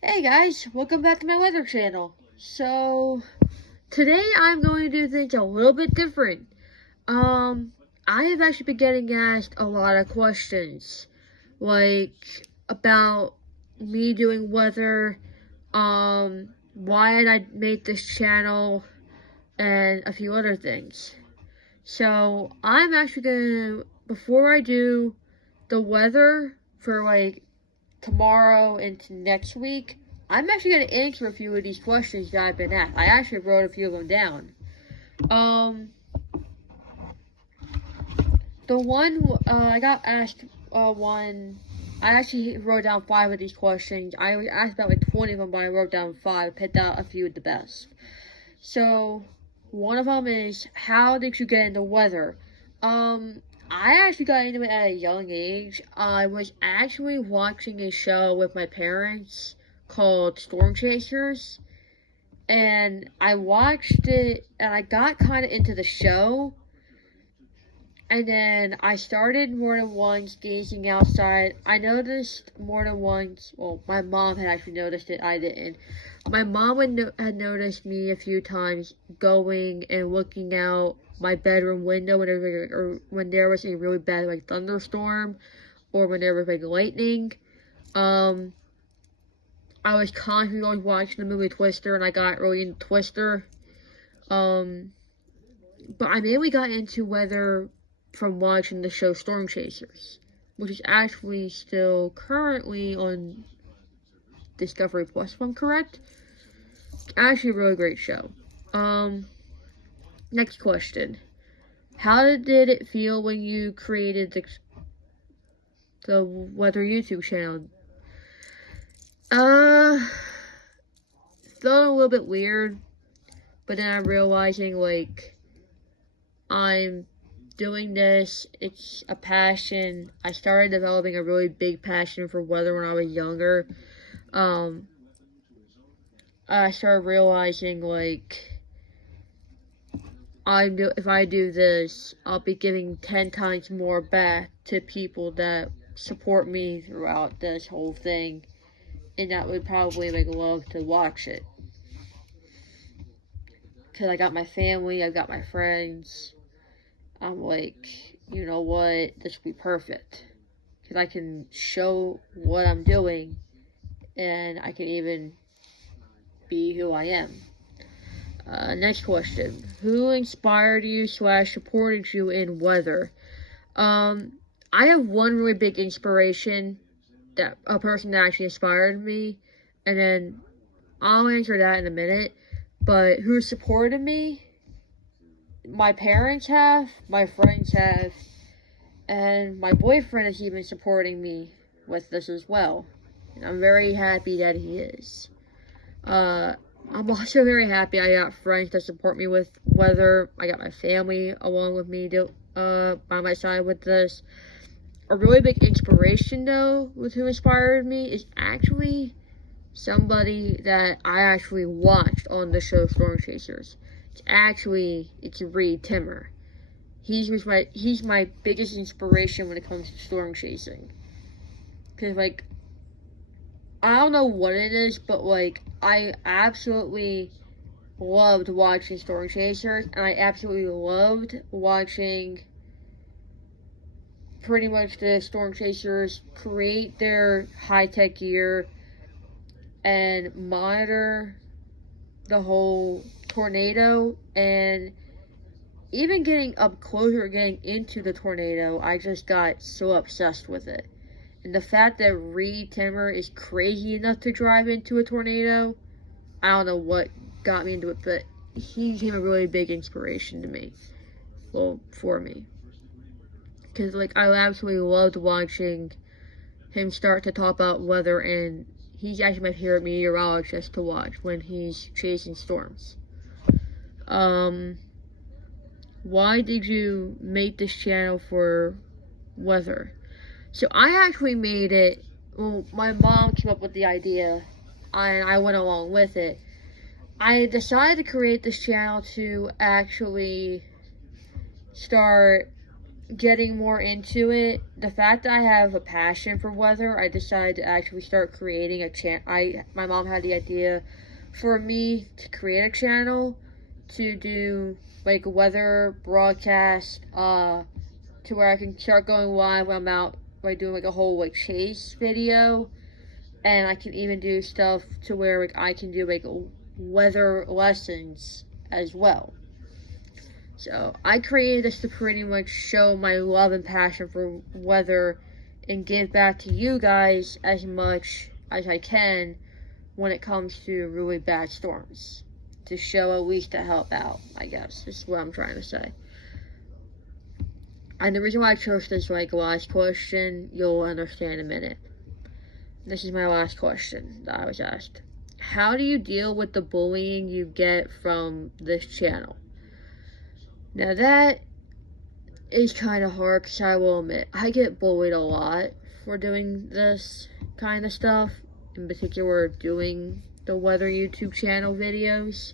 Hey guys, welcome back to my weather channel. So, today I'm going to do things a little bit different. I have actually been getting asked a lot of questions, like, about me doing weather, why did I make this channel, and a few other things. So, I'm actually gonna, before I do the weather for, tomorrow into next week, I'm actually going to answer a few of these questions that I've been asked. I actually wrote a few of them down. The one I got asked one. I actually wrote down 5 of these questions. I was asked about like 20 of them, but I wrote down 5. Picked out a few of the best. So, one of them is, how did you get into weather? I actually got into it at a young age. I was actually watching a show with my parents called Storm Chasers, and I watched it, and I got kind of into the show, and then I started more than once gazing outside. I noticed more than once, well, my mom had actually noticed it, I didn't. My mom had noticed me a few times going and looking out my bedroom window when there was a really bad thunderstorm, or when there was lightning. I was constantly always watching the movie Twister, and I got really into Twister. But I mainly got into weather from watching the show Storm Chasers, which is actually still currently on Discovery Plus, if I'm correct. Actually a really great show. Next question. How did it feel when you created the weather YouTube channel? Felt a little bit weird, but then I'm realizing, I'm doing this, it's a passion. I started developing a really big passion for weather when I was younger. I started realizing, if I do this, I'll be giving 10 times more back to people that support me throughout this whole thing, and that would probably love to watch it. Because I got my family, I got my friends. I'm you know what, this will be perfect. Because I can show what I'm doing, and I can even be who I am. Next question. Who inspired you / supported you in weather? I have one really big inspiration, that a person that actually inspired me, and then I'll answer that in a minute. But who supported me? My parents have, my friends have, and my boyfriend is even supporting me with this as well. And I'm very happy that he is. I'm also very happy I got friends that support me with weather. I got my family along with me by my side with this. A really big inspiration, though, with who inspired me is actually somebody that I actually watched on the show Storm Chasers. It's Reed Timmer. He's my biggest inspiration when it comes to storm chasing. Cause I don't know what it is, but I absolutely loved watching Storm Chasers, and I absolutely loved watching pretty much the Storm Chasers create their high-tech gear and monitor the whole tornado, and even getting up closer, getting into the tornado, I just got so obsessed with it. And the fact that Reed Timmer is crazy enough to drive into a tornado, I don't know what got me into it, but he became a really big inspiration to me. Well, for me. Because, I absolutely loved watching him start to talk about weather, and he's actually my favorite meteorologist to watch when he's chasing storms. Why did you make this channel for weather? So I actually made it, well, my mom came up with the idea, and I went along with it. I decided to create this channel to actually start getting more into it, the fact that I have a passion for weather, I decided to actually start creating a channel. My mom had the idea for me to create a channel to do like weather broadcast, to where I can start going live when I'm out, like doing like a whole like chase video, and I can even do stuff to where like I can do like weather lessons as well. So I created this to pretty much show my love and passion for weather and give back to you guys as much as I can when it comes to really bad storms. To show at least to help out, I guess, is what I'm trying to say. And the reason why I chose this like last question, you'll understand in a minute. This is my last question that I was asked. How do you deal with the bullying you get from this channel? Now that is kind of hard, because I will admit, I get bullied a lot for doing this kind of stuff. In particular, doing the weather YouTube channel videos.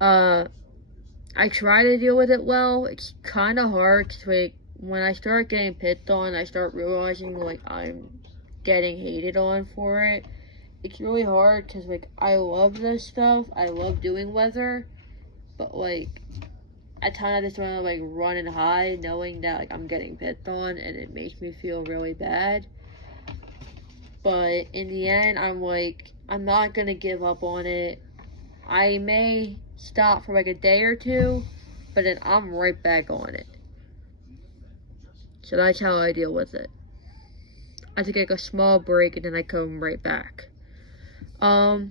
I try to deal with it well. It's kind of hard, because like, when I start getting picked on, I start realizing like I'm getting hated on for it. It's really hard, because like I love this stuff. I love doing weather, but like at times I just want to like run and hide, knowing that like I'm getting picked on, and it makes me feel really bad. But in the end, I'm like, I'm not gonna give up on it. I may stop for like a day or two, but then I'm right back on it. So that's how I deal with it. I take like a small break and then I come right back. So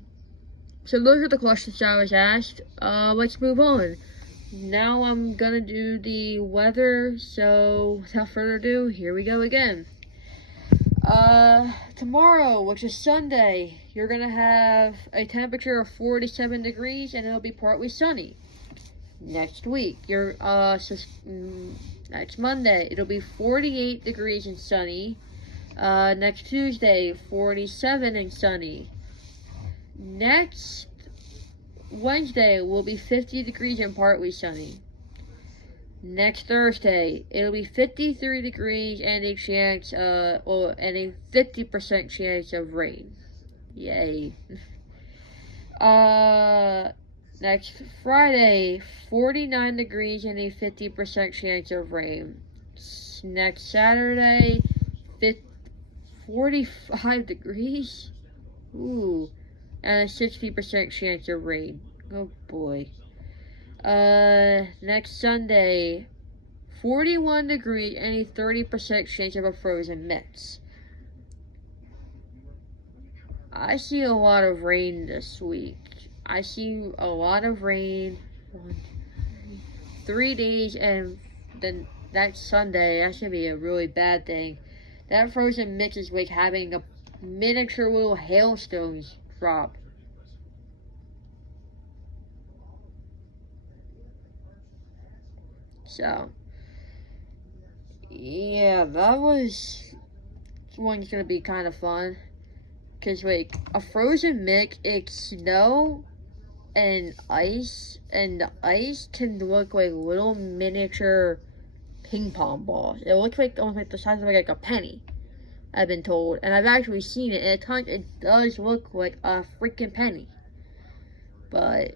those are the questions I was asked. Let's move on. Now I'm gonna do the weather, so without further ado, here we go again. Tomorrow, which is Sunday, you're gonna have a temperature of 47 degrees and it'll be partly sunny. Next week, next Monday, it'll be 48 degrees and sunny. Next Tuesday, 47 and sunny. Next Wednesday will be 50 degrees and partly sunny. Next Thursday, it'll be 53 degrees and a chance, and a 50% chance of rain. Yay. Next Friday, 49 degrees and a 50% chance of rain. Next Saturday, 45 degrees. Ooh. And a 60% chance of rain. Oh boy. Next Sunday, 41 degrees and a 30% chance of a frozen mix. I see a lot of rain this week. I see a lot of rain. 3 days, and then that Sunday, that's gonna be a really bad thing. That frozen mix is like having a miniature little hailstones drop. So, yeah, that one's gonna be kind of fun. Because, like, a frozen mix, it's snow and ice, and the ice can look like little miniature ping pong balls. It looks like almost like the size of like a penny, I've been told. And I've actually seen it, and at times it does look like a freaking penny. But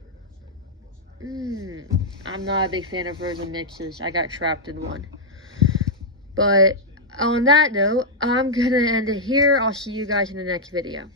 I'm not a big fan of frozen mixes. I got trapped in one. But on that note, I'm gonna end it here. I'll see you guys in the next video.